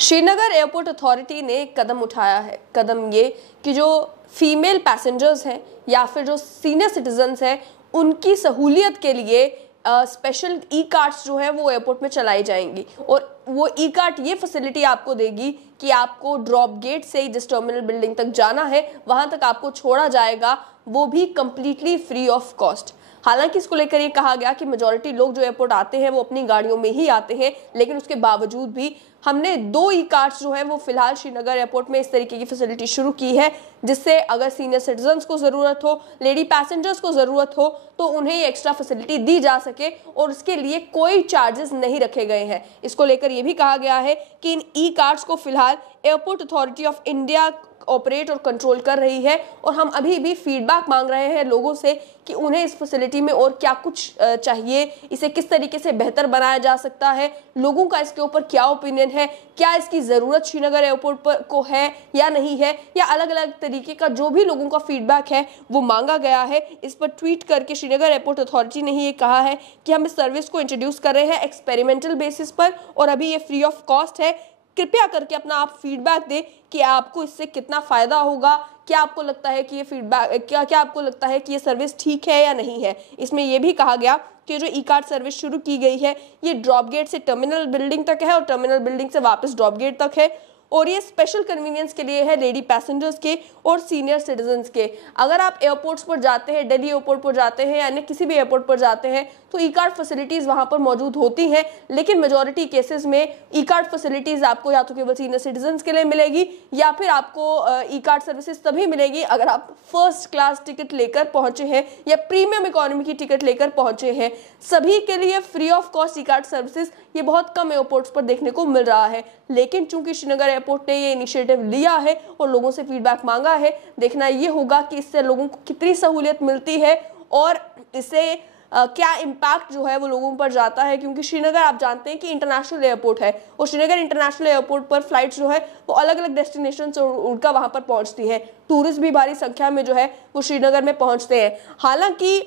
Srinagar airport authority ने एक कदम उठाया है। कदम ये कि जो फीमेल पैसेंजर्स हैं या फिर जो सीनियर सिटीजन्स हैं उनकी सहूलियत के लिए स्पेशल ई कार्ड्स जो है वो एयरपोर्ट में चलाई जाएंगी और वो ई कार्ड ये फैसिलिटी आपको देगी कि आपको ड्रॉप गेट से ही जिस टर्मिनल बिल्डिंग तक जाना है वहां तक आपको छोड़ा जाएगा, वो भी कंप्लीटली फ्री ऑफ कॉस्ट। हालांकि इसको लेकर ये कहा गया कि मेजॉरिटी लोग जो एयरपोर्ट आते हैं वो अपनी गाड़ियों में ही आते हैं, लेकिन उसके बावजूद भी हमने 2 ई कार्ड्स जो है वो फिलहाल श्रीनगर एयरपोर्ट में इस तरीके की फैसिलिटी शुरू की है, जिससे अगर सीनियर सिटीजन्स को ज़रूरत हो, लेडी पैसेंजर्स को ज़रूरत हो तो उन्हें ये एक्स्ट्रा फैसिलिटी दी जा सके और उसके लिए कोई चार्जेस नहीं रखे गए हैं। इसको लेकर ये भी कहा गया है कि इन ई कार्ड्स को फिलहाल airport authority of India operate और कंट्रोल कर रही है और हम अभी भी फीडबैक मांग रहे हैं लोगों से कि उन्हें इस फैसिलिटी में और क्या कुछ चाहिए, इसे किस तरीके से बेहतर बनाया जा सकता है, लोगों का इसके ऊपर क्या ओपिनियन है, क्या इसकी ज़रूरत श्रीनगर एयरपोर्ट पर को है या नहीं है, या अलग अलग तरीके का जो भी लोगों का फीडबैक है वो मांगा गया है। इस पर ट्वीट करके श्रीनगर एयरपोर्ट अथॉरिटी ने ये कहा है कि हम इस सर्विस को इंट्रोड्यूस कर रहे हैं एक्सपेरिमेंटल बेसिस पर और अभी ये फ्री ऑफ कॉस्ट है। कृपया करके अपना आप फीडबैक दें कि आपको इससे कितना फ़ायदा होगा, क्या आपको लगता है कि ये फीडबैक क्या आपको लगता है कि ये सर्विस ठीक है या नहीं है। इसमें यह भी कहा गया कि जो ई कार्ड सर्विस शुरू की गई है ये ड्रॉप गेट से टर्मिनल बिल्डिंग तक है और टर्मिनल बिल्डिंग से वापस ड्रॉप गेट तक है और ये स्पेशल कन्वीनियंस के लिए है लेडी पैसेंजर्स के और सीनियर सिटीजन्स के। अगर आप एयरपोर्ट्स पर जाते हैं, दिल्ली एयरपोर्ट पर जाते हैं या अन्य किसी भी एयरपोर्ट पर जाते हैं तो ई कार्ड फैसिलिटीज़ वहाँ पर मौजूद होती हैं, लेकिन मेजॉरिटी केसेस में ई कार्ड फैसिलिटीज़ आपको या तो केवल सीनियर सिटीजन्स के लिए मिलेगी या फिर आपको ई कार्ड सर्विसेज तभी मिलेगी अगर आप फर्स्ट क्लास टिकट लेकर पहुँचे हैं या प्रीमियम इकोनॉमी की टिकट लेकर पहुँचे हैं। सभी के लिए free of cost E card services ये बहुत कम एयरपोर्ट्स पर देखने को मिल रहा है, लेकिन चूंकि श्रीनगर एयरपोर्ट ने ये इनिशिएटिव लिया है और लोगों से फीडबैक मांगा है, देखना ये होगा कि इससे लोगों को कितनी सहूलियत मिलती है और इससे क्या इम्पैक्ट जो है वो लोगों पर जाता है। क्योंकि श्रीनगर आप जानते हैं कि इंटरनेशनल एयरपोर्ट है और श्रीनगर इंटरनेशनल एयरपोर्ट पर फ्लाइट्स जो है वो अलग अलग डेस्टिनेशन से उड़कर वहाँ पर पहुँचती है। टूरिस्ट भी भारी संख्या में जो है वो श्रीनगर में पहुँचते हैं। हालांकि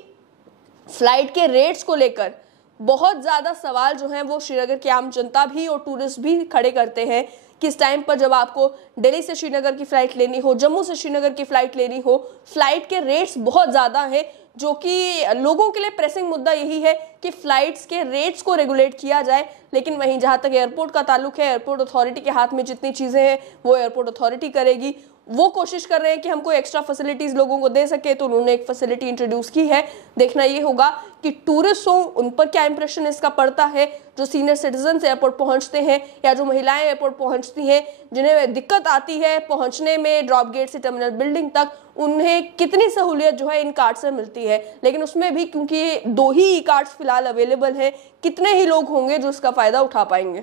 फ्लाइट के रेट्स को लेकर बहुत ज़्यादा सवाल जो हैं वो श्रीनगर की आम जनता भी और टूरिस्ट भी खड़े करते हैं कि इस टाइम पर जब आपको दिल्ली से श्रीनगर की फ़्लाइट लेनी हो, जम्मू से श्रीनगर की फ़्लाइट लेनी हो, फ़्लाइट के रेट्स बहुत ज़्यादा हैं, जो कि लोगों के लिए प्रेसिंग मुद्दा यही है कि फ़्लाइट्स के रेट्स को रेगुलेट किया जाए। लेकिन वहीं जहाँ तक एयरपोर्ट का ताल्लुक है, एयरपोर्ट अथॉरिटी के हाथ में जितनी चीज़ें हैं वो एयरपोर्ट अथॉरिटी करेगी। वो कोशिश कर रहे हैं कि हमको एक्स्ट्रा फैसिलिटीज़ लोगों को दे सके, तो उन्होंने एक फैसिलिटी इंट्रोड्यूस की है। देखना ये होगा कि टूरिस्ट हो उन पर क्या इंप्रेशन इसका पड़ता है, जो सीनियर सिटीजन्स एयरपोर्ट पहुंचते हैं या जो महिलाएं एयरपोर्ट पहुंचती हैं जिन्हें दिक्कत आती है पहुंचने में ड्रॉप गेट से टर्मिनल बिल्डिंग तक, उन्हें कितनी सहूलियत जो है इन कार्ड से मिलती है। लेकिन उसमें भी क्योंकि 2 ही ई कार्ड्स फिलहाल अवेलेबल हैं, कितने ही लोग होंगे जो इसका फ़ायदा उठा पाएंगे।